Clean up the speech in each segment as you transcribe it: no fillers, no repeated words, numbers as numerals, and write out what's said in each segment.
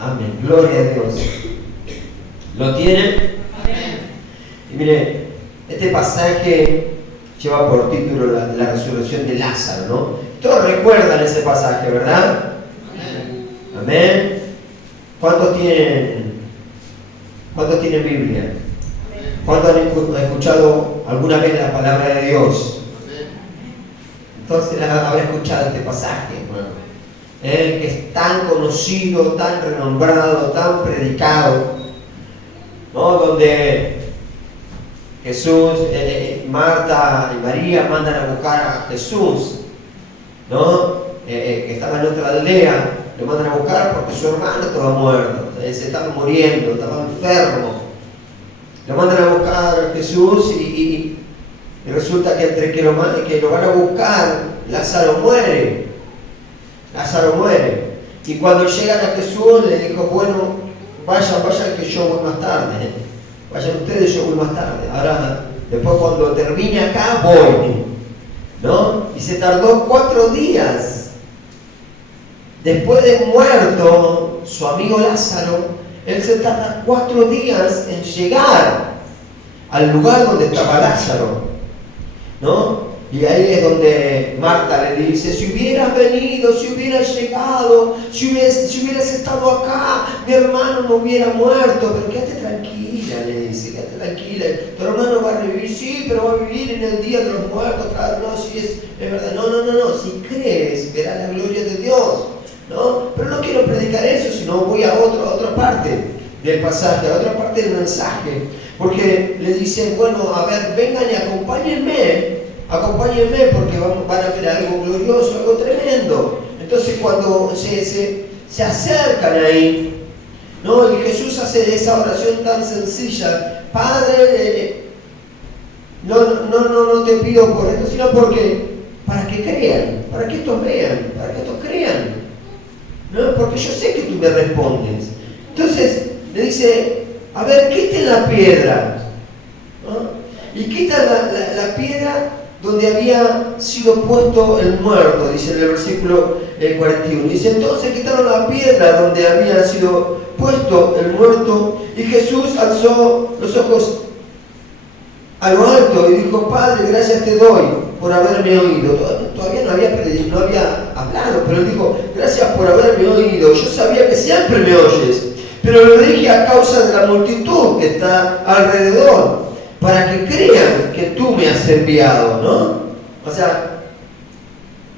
Amén. Gloria a Dios. ¿Lo tienen? Amén. Y mire, este pasaje lleva por título la resurrección de Lázaro, ¿no? Todos recuerdan ese pasaje, ¿verdad? Amén. ¿Cuántos tienen Biblia? ¿Cuántos han escuchado alguna vez la palabra de Dios? Entonces habrá escuchado este pasaje, hermano. Que es tan conocido, tan renombrado, tan predicado, ¿no? Donde Jesús, Marta y María mandan a buscar a Jesús, ¿no? Que estaba en otra aldea, lo mandan a buscar porque su hermano estaba muerto, se estaba muriendo, estaba enfermo. Lo mandan a buscar a Jesús y resulta que entre que lo van a buscar, Lázaro muere. Y cuando llegan a Jesús le dijo, bueno, vayan que yo voy más tarde. Vayan ustedes, yo voy más tarde. Ahora, después cuando termine acá, voy. ¿No? Y se tardó 4 días. Después de muerto su amigo Lázaro, él se tarda 4 días en llegar al lugar donde estaba Lázaro, ¿no? Y ahí es donde Marta le dice, si hubieras venido, si hubieras llegado, si hubieras estado acá, mi hermano no hubiera muerto. Pero quédate tranquila, le dice, quédate tranquila, tu hermano va a revivir, sí, pero va a vivir en el día de los muertos, claro, no, si es verdad, no, si crees, verás la gloria de Dios, ¿no? Pero no quiero predicar eso, sino voy a otra parte del pasaje, a otra parte del mensaje, porque le dicen, bueno, a ver, vengan y acompáñenme porque van a ver algo glorioso, algo tremendo. Entonces cuando se acercan ahí, ¿no? Y Jesús hace esa oración tan sencilla, Padre, no te pido por esto, sino porque para que crean, para que estos vean, para que estos crean, ¿no? Porque yo sé que tú me respondes. Entonces le dice, a ver, quiten la piedra, ¿no? Y quitan la piedra donde había sido puesto el muerto, dice en el versículo 41. Dice, entonces quitaron la piedra donde había sido puesto el muerto, y Jesús alzó los ojos a lo alto y dijo, Padre, gracias te doy por haberme oído. Todavía no había hablado, pero él dijo, gracias por haberme oído. Yo sabía que siempre me oyes, pero lo dije a causa de la multitud que está alrededor, para que crean que tú me has enviado, ¿no? O sea,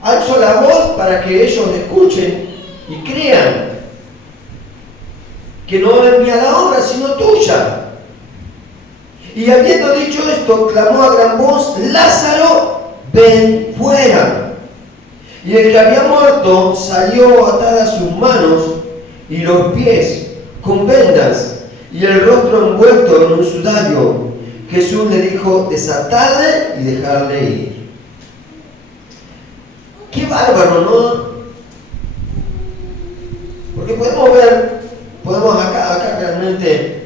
alzo la voz para que ellos escuchen y crean que no es mía la obra, sino tuya. Y habiendo dicho esto, clamó a gran voz, Lázaro, ven fuera. Y el que había muerto salió atadas sus manos y los pies con vendas y el rostro envuelto en un sudario. Jesús le dijo, desatadle y dejarle ir. Qué bárbaro, ¿no? Porque podemos acá realmente,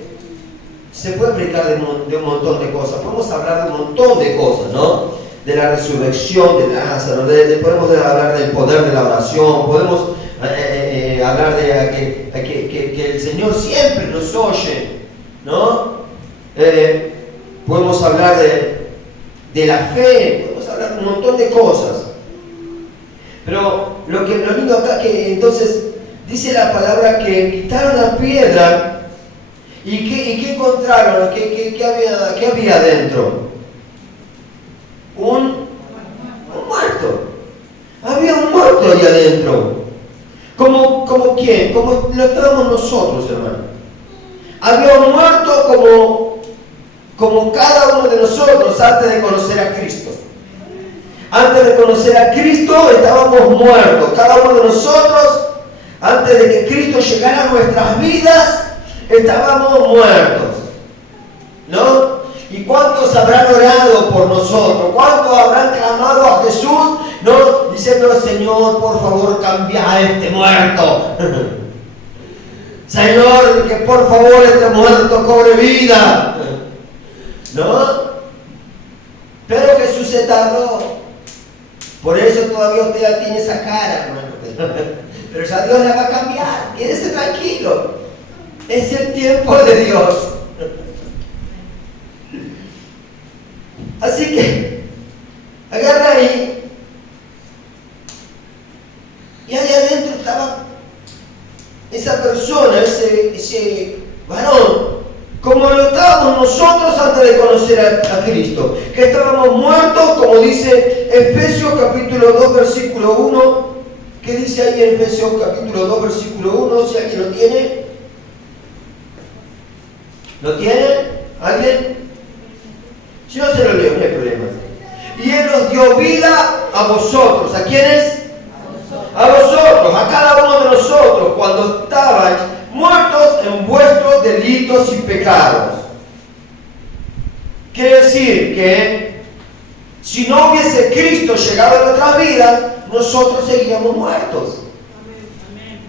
se puede explicar de un montón de cosas. Podemos hablar de un montón de cosas, ¿no? De la resurrección de Lázaro, podemos hablar del poder de la oración, podemos hablar de que el Señor siempre nos oye, ¿no? Podemos hablar de la fe, podemos hablar de un montón de cosas. Pero lo lindo acá que entonces dice la palabra que quitaron la piedra y ¿qué encontraron? ¿Qué había adentro? Un muerto. Había un muerto ahí adentro. ¿Como quién? Como lo estábamos nosotros, hermano. Había un muerto como cada uno de nosotros antes de conocer a Cristo. Antes de conocer a Cristo estábamos muertos. Cada uno de nosotros, antes de que Cristo llegara a nuestras vidas, estábamos muertos, ¿no? ¿Y cuántos habrán orado por nosotros? ¿Cuántos habrán clamado a Jesús, ¿no? Diciendo, Señor, por favor, cambia a este muerto. Señor, que por favor este muerto cobre vida, ¿no? Pero Jesús se tardó. Por eso todavía usted ya tiene esa cara, hermano. Pero ya Dios la va a cambiar. quédese tranquilo. Es el tiempo de Dios. Así que agarra ahí. Y ahí adentro estaba esa persona, ese varón, como lo estábamos nosotros antes de conocer a Cristo, que estábamos muertos, como dice Efesios capítulo 2, versículo 1. ¿Qué dice ahí en Efesios capítulo 2, versículo 1? Si alguien lo tiene. ¿Lo tiene? ¿Alguien? Si no se lo leo, no hay problema. Y Él nos dio vida a vosotros. ¿A quiénes? A vosotros, a cada uno de nosotros, cuando estabais muertos en vuestros delitos y pecados. Quiere decir que si no hubiese Cristo llegado a nuestras vidas, nosotros seguíamos muertos.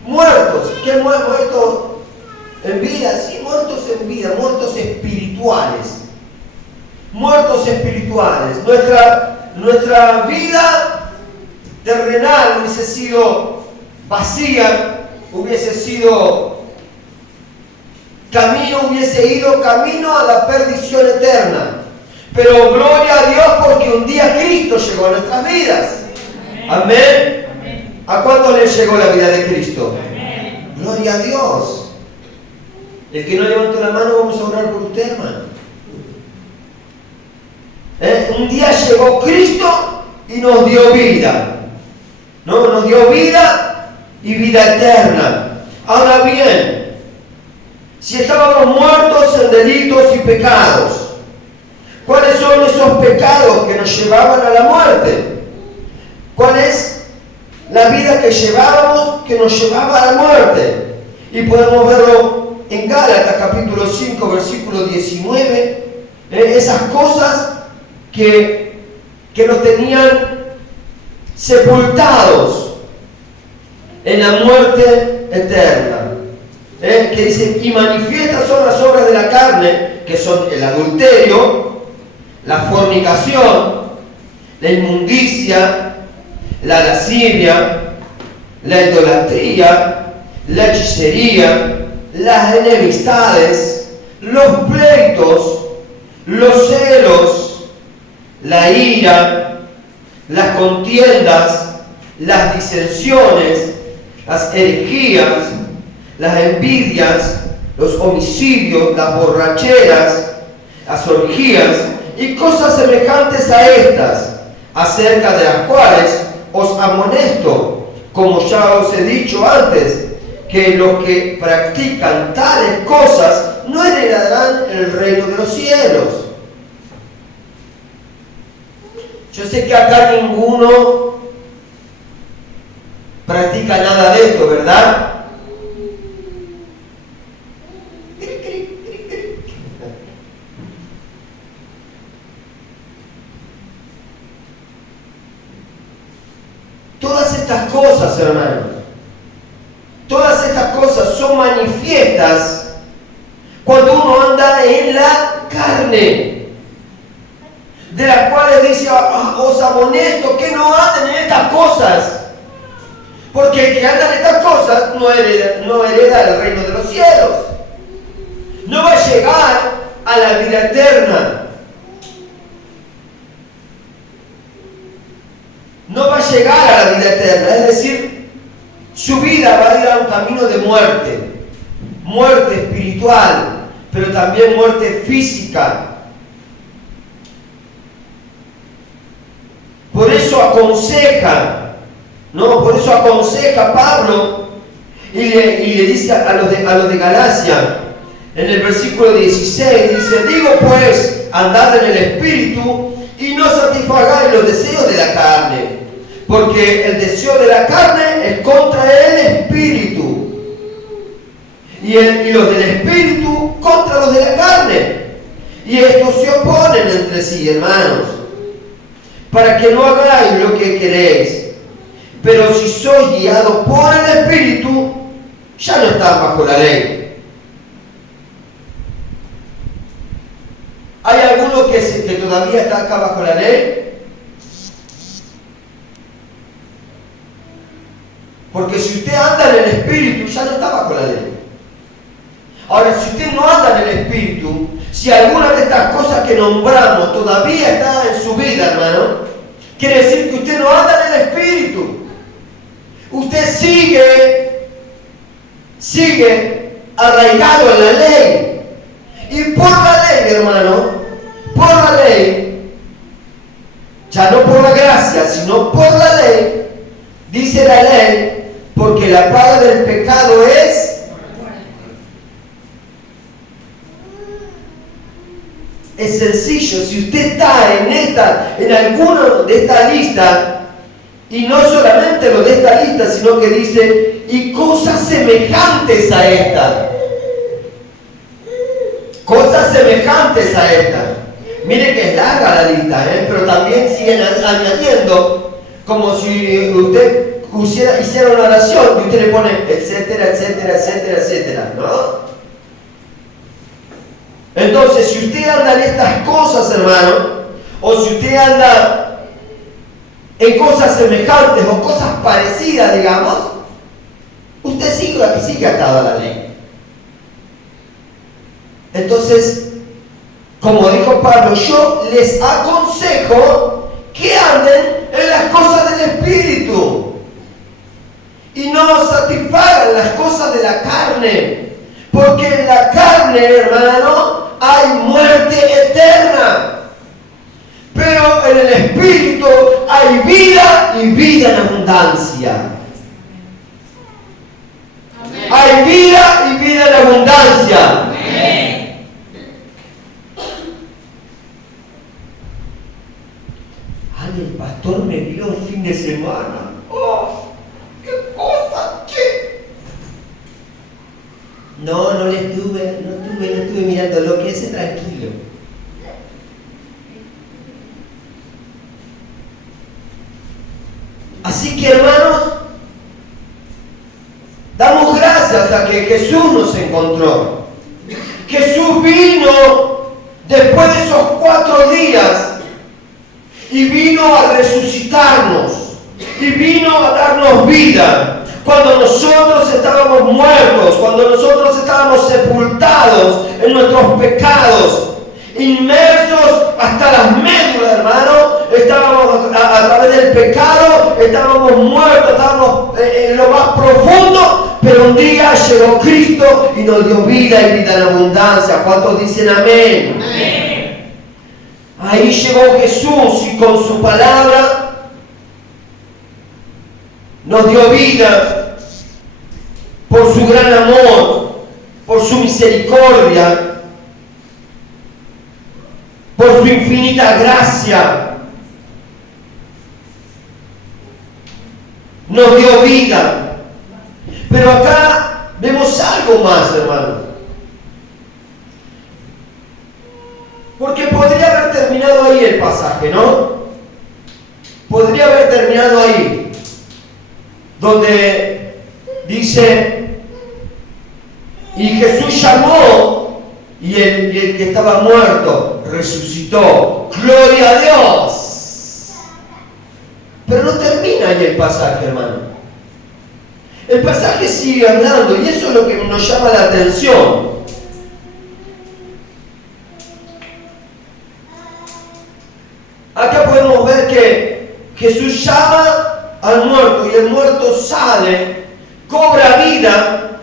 Muertos. ¿Qué muertos en vida? Sí, muertos en vida, muertos espirituales. Muertos espirituales. Nuestra vida terrenal hubiese sido vacía, hubiese ido camino a la perdición eterna. Pero gloria a Dios porque un día Cristo llegó a nuestras vidas. Amén. Amén. ¿A cuántos les llegó la vida de Cristo? Amén. Gloria a Dios. El que no levantó la mano, vamos a orar por usted, hermano. Un día llegó Cristo y nos dio vida. ¿No? Nos dio vida y vida eterna. Ahora bien, si estábamos muertos en delitos y pecados, ¿cuáles son esos pecados que nos llevaban a la muerte? ¿Cuál es la vida que llevábamos que nos llevaba a la muerte? Y podemos verlo en Gálatas capítulo 5, versículo 19. Esas cosas que nos tenían sepultados en la muerte eterna. Que dice, y manifiestas son las obras de la carne, que son el adulterio, la fornicación, la inmundicia, la lascivia, la idolatría, la hechicería, las enemistades, los pleitos, los celos, la ira, las contiendas, las disensiones, las herejías, las envidias, los homicidios, las borracheras, las orgías y cosas semejantes a estas, acerca de las cuales os amonesto, como ya os he dicho antes, que los que practican tales cosas no heredarán el reino de los cielos. Yo sé que acá ninguno practica nada de esto, ¿verdad? Todas estas cosas, hermanos, todas estas cosas son manifiestas cuando uno anda en la carne, de las cuales dice, os amonesto que no anden en estas cosas, porque el que anda en estas cosas no hereda el reino de los cielos, no va a llegar a la vida eterna. No va a llegar a la vida eterna, es decir, su vida va a ir a un camino de muerte espiritual, pero también muerte física. Por eso aconseja, ¿no? Por eso aconseja Pablo y le dice a los de Galacia, en el versículo 16, dice, digo pues, andad en el Espíritu y no satisfagáis los deseos de la carne, porque el deseo de la carne es contra el Espíritu, y los del Espíritu contra los de la carne, y estos se oponen entre sí, hermanos, para que no hagáis lo que queréis. Pero si sois guiados por el Espíritu, ya no están bajo la ley. ¿Hay alguno que todavía está acá bajo la ley? Porque si usted anda en el Espíritu, ya no está bajo la ley. Ahora, si usted no anda en el Espíritu, si alguna de estas cosas que nombramos todavía está en su vida, hermano, quiere decir que usted no anda en el Espíritu. Usted sigue arraigado en la ley. Y por la ley, hermano, por la ley, ya no por la gracia, sino por la ley, dice la ley, porque la paga del pecado es... Es sencillo, si usted está en alguna de esta lista, y no solamente lo de esta lista, sino que dice, y cosas semejantes a esta. Cosas semejantes a esta. Mire que es larga la lista, pero también siguen añadiendo, como si usted hiciera una oración, y usted le pone, etcétera, etcétera, etcétera, etcétera, ¿no? Entonces, si usted anda en estas cosas, hermano, o si usted anda en cosas semejantes o cosas parecidas, digamos, usted sigue atado a la ley. Entonces, como dijo Pablo, yo les aconsejo que anden en las cosas del Espíritu y no satisfagan las cosas de la carne, porque en la carne, hermano, hay muerte eterna, pero en el Espíritu hay vida y vida en abundancia. Amén. Hay vida y vida en abundancia. Amén. Ay, el pastor me vio el fin de semana. ¡Oh! ¡Qué cosa! ¿Qué? No le estuve mirando, lo que es tranquilo. Así que, hermanos, damos gracias a que Jesús nos encontró. Jesús vino después de esos 4 días y vino a resucitarnos y vino a darnos vida. Cuando nosotros estábamos muertos, cuando nosotros estábamos sepultados en nuestros pecados, inmersos hasta las médulas, hermano, estábamos a través del pecado, estábamos muertos, estábamos en lo más profundo, pero un día llegó Cristo y nos dio vida y vida en abundancia. ¿Cuántos dicen amén? Amén. Ahí llegó Jesús y con su palabra nos dio vida por su gran amor, por su misericordia, por su infinita gracia. Nos dio vida. Pero acá vemos algo más, hermano. Porque podría haber terminado ahí el pasaje, ¿no? Podría haber terminado ahí, donde dice, y Jesús llamó, y el que estaba muerto resucitó. ¡Gloria a Dios! Pero no termina ahí el pasaje, hermano. El pasaje sigue hablando, y eso es lo que nos llama la atención. Acá podemos ver que Jesús llama al muerto y el muerto sale, cobra vida,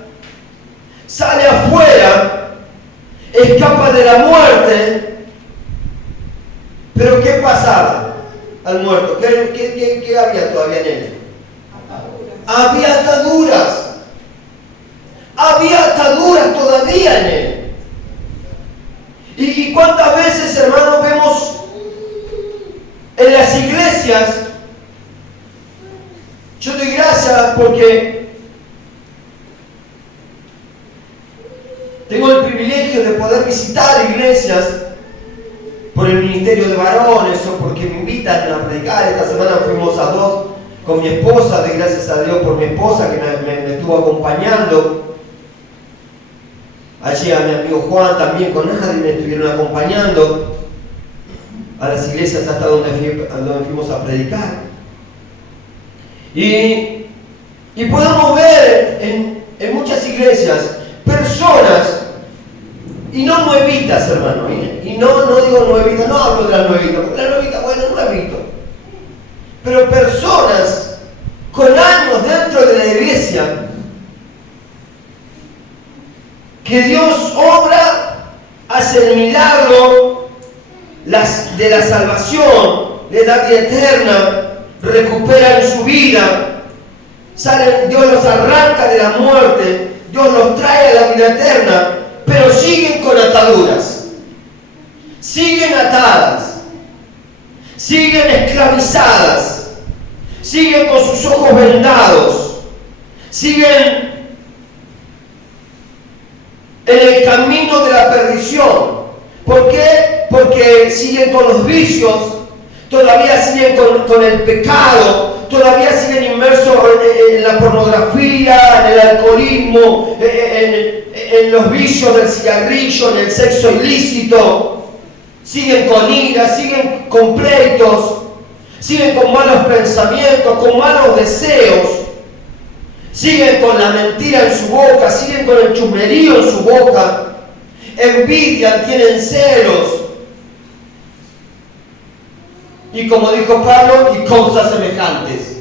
sale afuera, escapa de la muerte. Pero ¿qué pasaba al muerto? ¿Qué había todavía en él? Había ataduras. Había ataduras todavía en él. ¿Y cuántas veces, hermanos, vemos en las iglesias? Yo doy gracias porque tengo el privilegio de poder visitar iglesias por el ministerio de varones o porque me invitan a predicar. Esta semana fuimos a 2 con mi esposa, doy gracias a Dios por mi esposa que me estuvo acompañando. Allí a mi amigo Juan también con Nadie me estuvieron acompañando a las iglesias hasta donde fuimos a predicar. Y podemos ver en muchas iglesias personas, y no nuevitas, hermano, y no digo nuevitas, no hablo de la nuevita, porque la nuevita, bueno, nuevito, pero personas con años dentro de la iglesia, que Dios obra, hace el milagro de la salvación, le da vida eterna, recuperan su vida, Dios los arranca de la muerte, Dios los trae a la vida eterna, pero siguen con ataduras, siguen atadas, siguen esclavizadas, siguen con sus ojos vendados, siguen en el camino de la perdición. ¿Por qué? Porque siguen con los vicios, todavía siguen con el pecado, todavía siguen inmersos en la pornografía, en el alcoholismo, en los vicios del cigarrillo, en el sexo ilícito, siguen con ira, siguen con pleitos, siguen con malos pensamientos, con malos deseos, siguen con la mentira en su boca, siguen con el chusmerío en su boca, envidian, tienen celos, y como dijo Pablo, y cosas semejantes.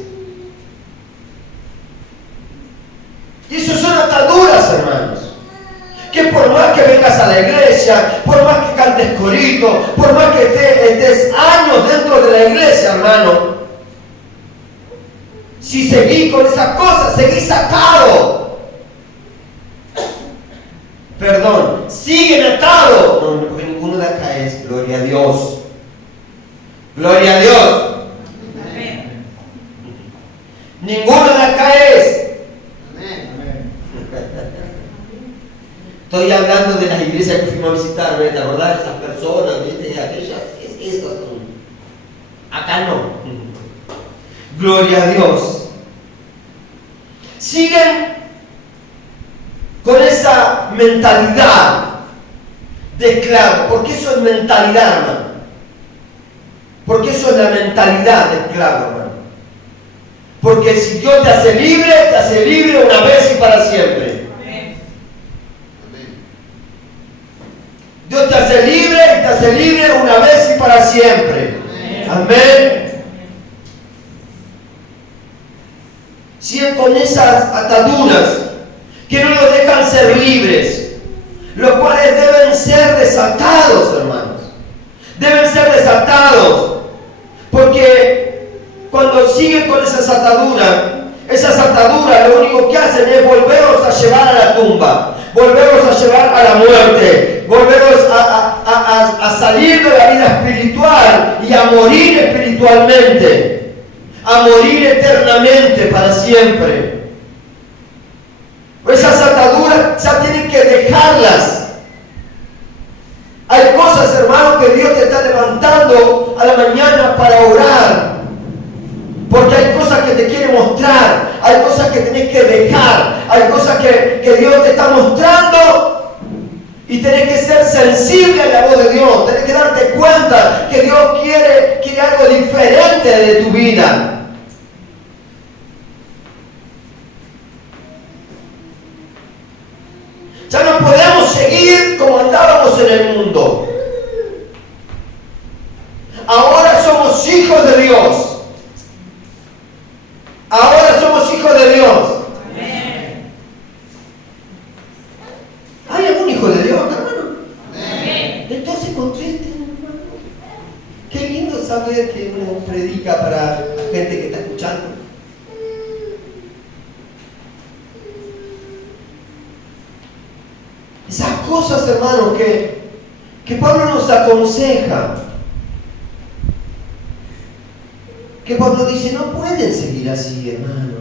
Y eso son ataduras, hermanos, que por más que vengas a la iglesia, por más que cantes corito, por más que estés años dentro de la iglesia, hermano, si seguís con esas cosas, seguís atado. Perdón, siguen atados. No, porque ninguno de acá es, gloria a Dios. Gloria a Dios. Amén. Ninguno de acá es. Amén. Estoy hablando de las iglesias que fuimos a visitar, ¿te acordás de esas personas? ¿Viste? Aquellas, estas son. Acá no. Gloria a Dios. Siguen con esa mentalidad de esclavo, porque eso es mentalidad, hermano. Porque eso es la mentalidad de esclavo, hermano. Porque si Dios te hace libre una vez y para siempre. Amén. Dios te hace libre y te hace libre una vez y para siempre. Amén. Amén. Siguen con esas ataduras que no los dejan ser libres, los cuales deben ser desatados, hermanos. Deben ser desatados, porque cuando siguen con esas ataduras lo único que hacen es volverlos a llevar a la tumba, volverlos a llevar a la muerte, volverlos a salir de la vida espiritual y a morir espiritualmente, a morir eternamente para siempre. Esas ataduras ya tienen que dejarlas. Hay cosas, hermano, que Dios te está levantando a la mañana para orar. Porque hay cosas que te quiere mostrar, hay cosas que tenés que dejar, hay cosas que Dios te está mostrando y tenés que ser sensible a la voz de Dios. Tenés que darte cuenta que Dios quiere algo diferente de tu vida. Ya no podemos seguir como andábamos en el mundo. Ahora somos hijos de Dios. Ahora somos hijos de Dios. Amén. ¿Hay algún hijo de Dios, hermano? Amén. Entonces contesten, hermano. Qué lindo saber que uno predica para gente que está escuchando. Esas cosas, hermano, que Pablo nos aconseja. Que Pablo dice, no pueden seguir así, hermano.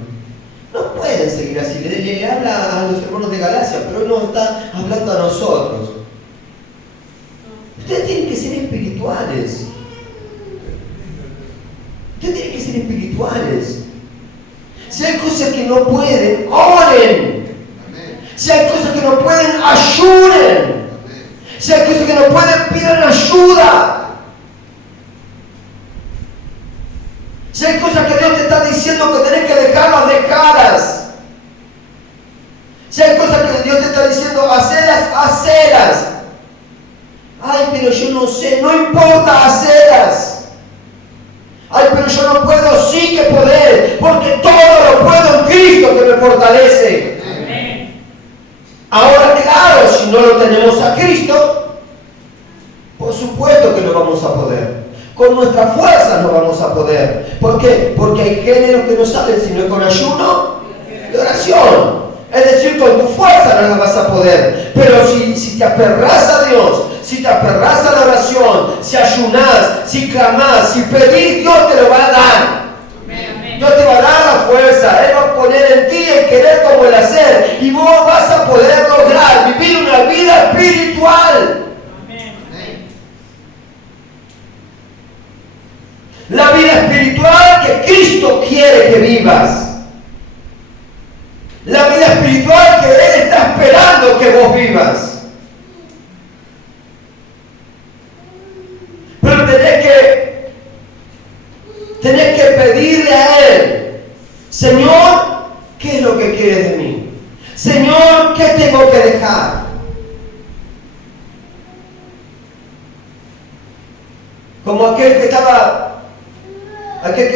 No pueden seguir así. Le habla a los hermanos de Galacia, pero él nos está hablando a nosotros. Ustedes tienen que ser espirituales. Ustedes tienen que ser espirituales. Si hay cosas que no pueden, oren. Si hay cosas que no pueden, ayuden. Si hay cosas que no pueden, pidan ayuda. Si hay cosas que Dios te está diciendo que tenés que dejarlas, dejarlas. hay cosas que Dios te está diciendo, hacelas. Ay, pero yo no sé, no importa, hacelas. Ay, pero yo no puedo, sí que poder, porque todo lo puedo en Cristo que me fortalece. Amén. Ahora, claro, si no lo tenemos a Cristo, por supuesto que no vamos a poder. Con nuestras fuerzas no vamos a poder. ¿Por qué? Porque hay géneros que no salen sino con ayuno y oración. Es decir, con tu fuerza no las vas a poder. Pero si te aferrás a Dios, si te aferrás a la oración, si ayunás, si clamás, si pedís, Dios te lo va a dar. Amén. Dios te va a dar la fuerza. Él va a poner en ti el querer como el hacer. Y vos vas a poder lograr vivir una vida espiritual. Amén. La vida espiritual que Cristo quiere que vivas. La vida espiritual que Él está esperando que vos vivas. Pero tenés que pedirle a Él, Señor, ¿qué es lo que quieres de mí? Señor, ¿qué tengo que dejar? Como aquel que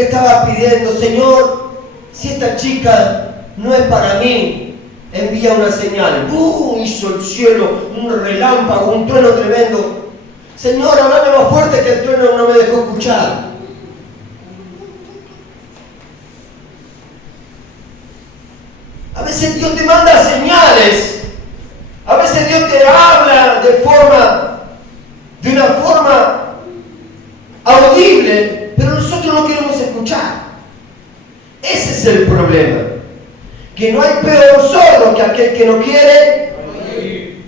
estaba pidiendo, Señor, si esta chica no es para mí, envía una señal. Hizo el cielo un relámpago, un trueno tremendo. Señor, háblame más fuerte que el trueno no me dejó escuchar. A veces Dios te manda señales. A veces Dios te habla de una forma audible, pero nosotros no queremos escuchar. Ese es el problema. Que no hay peor sordo que aquel que no quiere oír.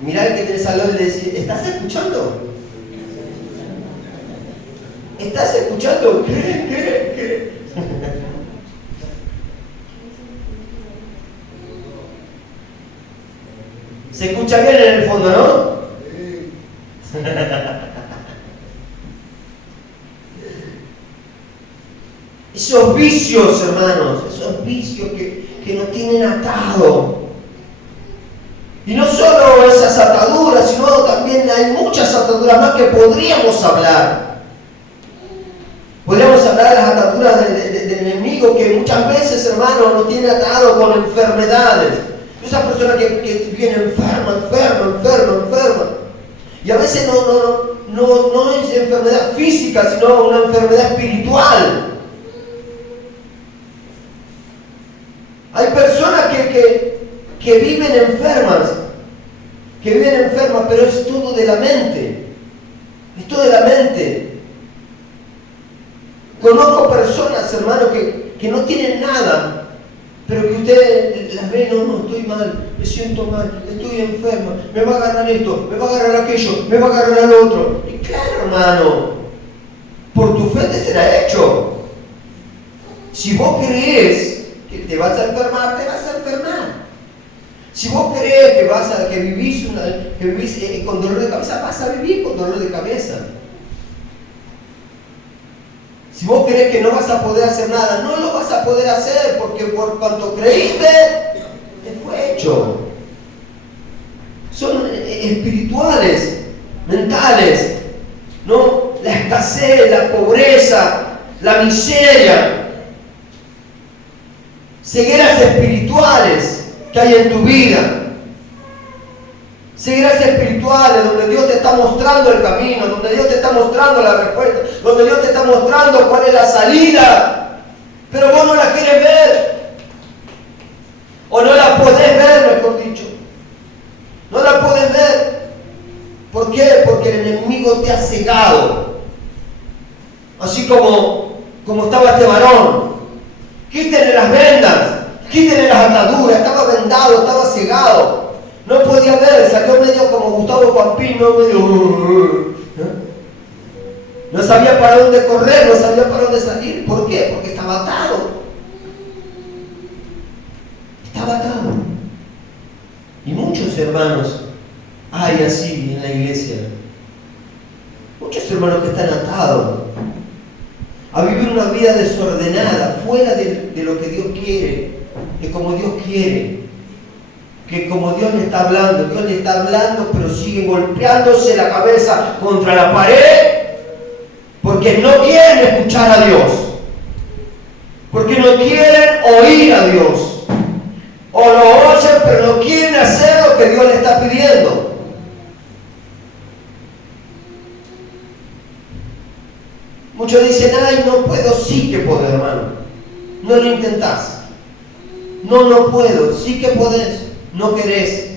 Mirá el que tenés al lado y le decís, ¿estás escuchando? ¿Estás escuchando? ¿Qué? Se escucha bien en el fondo, ¿no? Esos vicios, hermanos, esos vicios que nos tienen atado. Y no solo esas ataduras, sino también hay muchas ataduras más que podríamos hablar. Podríamos hablar de las ataduras del enemigo que muchas veces, hermanos, nos tiene atado con enfermedades. Esa persona que viene enferma. Y a veces no es enfermedad física, sino una enfermedad espiritual. Hay personas que viven enfermas, pero es todo de la mente. Es todo de la mente. Conozco personas, hermanos, que no tienen nada, pero que usted las ve, no, estoy mal, me siento mal, estoy enferma, me va a agarrar esto, me va a agarrar aquello, me va a agarrar lo otro. Y claro, hermano, por tu fe te será hecho. Si vos crees que te vas a enfermar, te vas a enfermar. Si vos crees que vivís con dolor de cabeza, vas a vivir con dolor de cabeza. Si vos crees que no vas a poder hacer nada, no lo vas a poder hacer, porque por cuanto creíste, te fue hecho. Son espirituales, mentales, ¿no? La escasez, la pobreza, la miseria. Cegueras espirituales que hay en tu vida. Cegueras espirituales donde Dios te está mostrando el camino, donde Dios te está mostrando la respuesta, donde Dios te está mostrando cuál es la salida, pero vos no la quieres ver, o no la podés ver, mejor dicho. No la podés ver. ¿Por qué? Porque el enemigo te ha cegado. Así como estaba este varón. Quítenle las vendas, quítenle las ataduras, estaba vendado, estaba cegado. No podía ver, salió medio como Gustavo Pampino, medio... No sabía para dónde correr, no sabía para dónde salir. ¿Por qué? Porque estaba atado. Estaba atado. Y muchos hermanos hay así en la iglesia. Muchos hermanos que están atados a vivir una vida desordenada, fuera de lo que Dios quiere, de como Dios quiere, que como Dios le está hablando, pero sigue golpeándose la cabeza contra la pared, porque no quieren escuchar a Dios, porque no quieren oír a Dios, o lo oyen pero no quieren hacer lo que Dios le está pidiendo. Muchos dicen, ay, no puedo. Sí que podés, hermano. No lo intentás. No puedo. Sí que podés. No querés.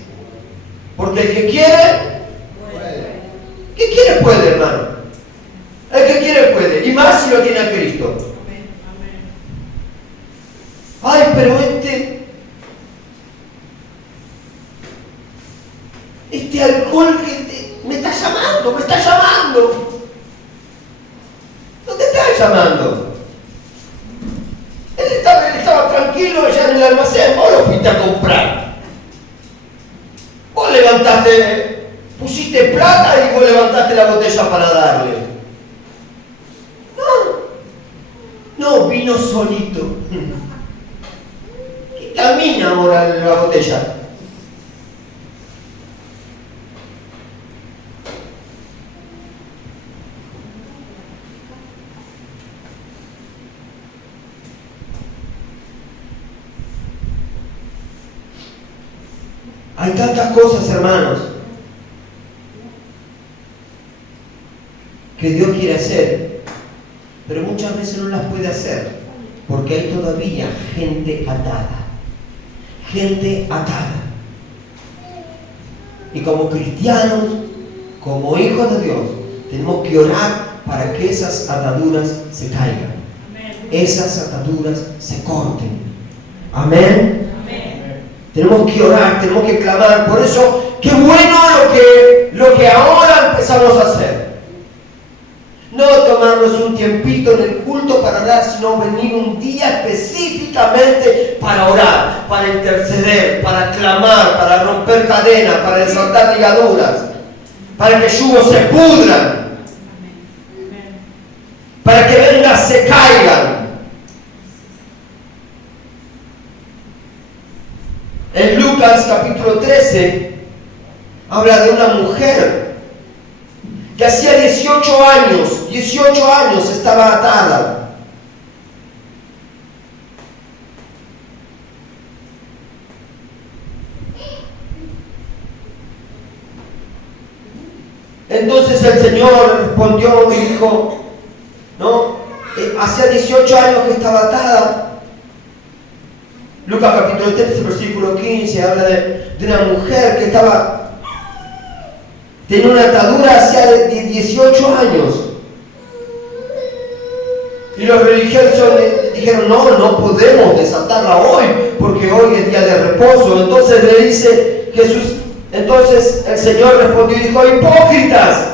Porque el que quiere, puede. ¿Qué quiere puede, hermano? El que quiere puede. Y más si lo tiene a Cristo. Ay, pero este alcohol que me está llamando. ¿Dónde está llamando? Él estaba tranquilo allá en el almacén, vos lo fuiste a comprar. Vos pusiste plata y vos levantaste la botella para darle. No, vino solito. ¿Qué camina ahora la botella? Hay tantas cosas, hermanos, que Dios quiere hacer, pero muchas veces no las puede hacer, porque hay todavía gente atada. Y como cristianos, como hijos de Dios, tenemos que orar para que esas ataduras se caigan, esas ataduras se corten. Amén. Tenemos que orar, tenemos que clamar. Por eso, qué bueno lo que ahora empezamos a hacer. No tomarnos un tiempito en el culto para orar, sino venir un día específicamente para orar, para interceder, para clamar, para romper cadenas, para desatar ligaduras, para que yugos se pudran, para que vendas se caigan. En Lucas capítulo 13 habla de una mujer que hacía 18 años estaba atada. Entonces el Señor respondió y dijo, hacía 18 años que estaba atada. Lucas capítulo 13, versículo 15, habla de una mujer que tenía una atadura hacía de 18 años. Y los religiosos dijeron, no podemos desatarla hoy, porque hoy es día de reposo. Entonces le dice Jesús, entonces el Señor respondió y dijo, hipócritas,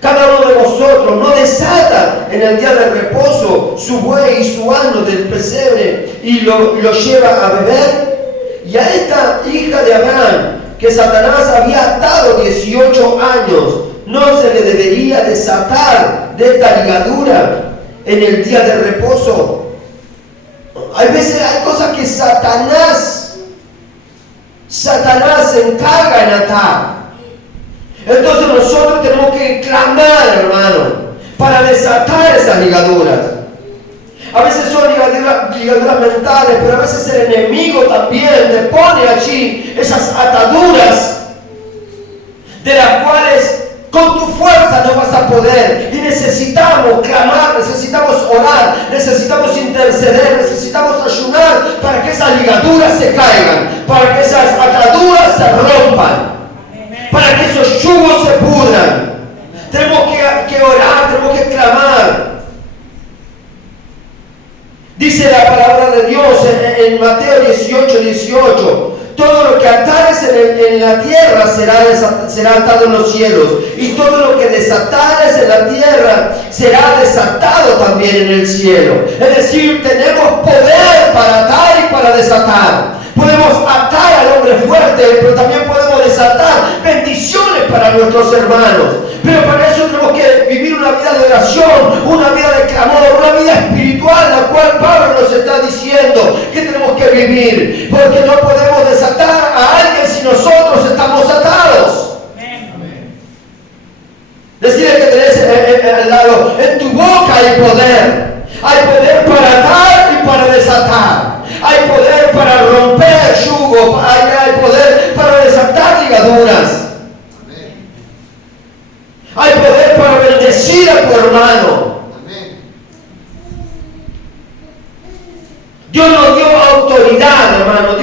cada uno de vosotros no desata en el día de reposo su buey y su asno del pesebre y lo lleva a beber. Y a esta hija de Abraham, que Satanás había atado 18 años, no se le debería desatar de esta ligadura en el día de reposo. Hay veces hay cosas que Satanás se encarga en atar. Entonces nosotros tenemos que clamar, hermano, para desatar esas ligaduras. A veces son ligaduras mentales, pero a veces el enemigo también te pone allí esas ataduras de las cuales con tu fuerza no vas a poder. Y necesitamos clamar, necesitamos orar, necesitamos interceder, necesitamos ayunar para que esas ligaduras se caigan, para que esas ataduras se rompan, para que esos yugos se pudran. Tenemos que orar, tenemos que clamar. Dice la palabra de Dios en Mateo 18, todo lo que atares en la tierra será atado en los cielos, y todo lo que desatares en la tierra será desatado también en el cielo. Es decir, tenemos poder para atar y para desatar. Podemos atar al hombre fuerte, pero también podemos desatar bendiciones para nuestros hermanos. Pero para eso tenemos que vivir una vida de oración, una vida de clamor, una vida espiritual, la cual Pablo nos está diciendo que tenemos que vivir, porque no podemos desatar a alguien si nosotros estamos atados. Decirle que tenés al lado, en tu boca hay poder para atar y para desatar, hay poder para romper yugo, hay poder para desatar ligaduras. Hay poder para bendecir a tu hermano. Amén. Dios nos dio autoridad, hermano.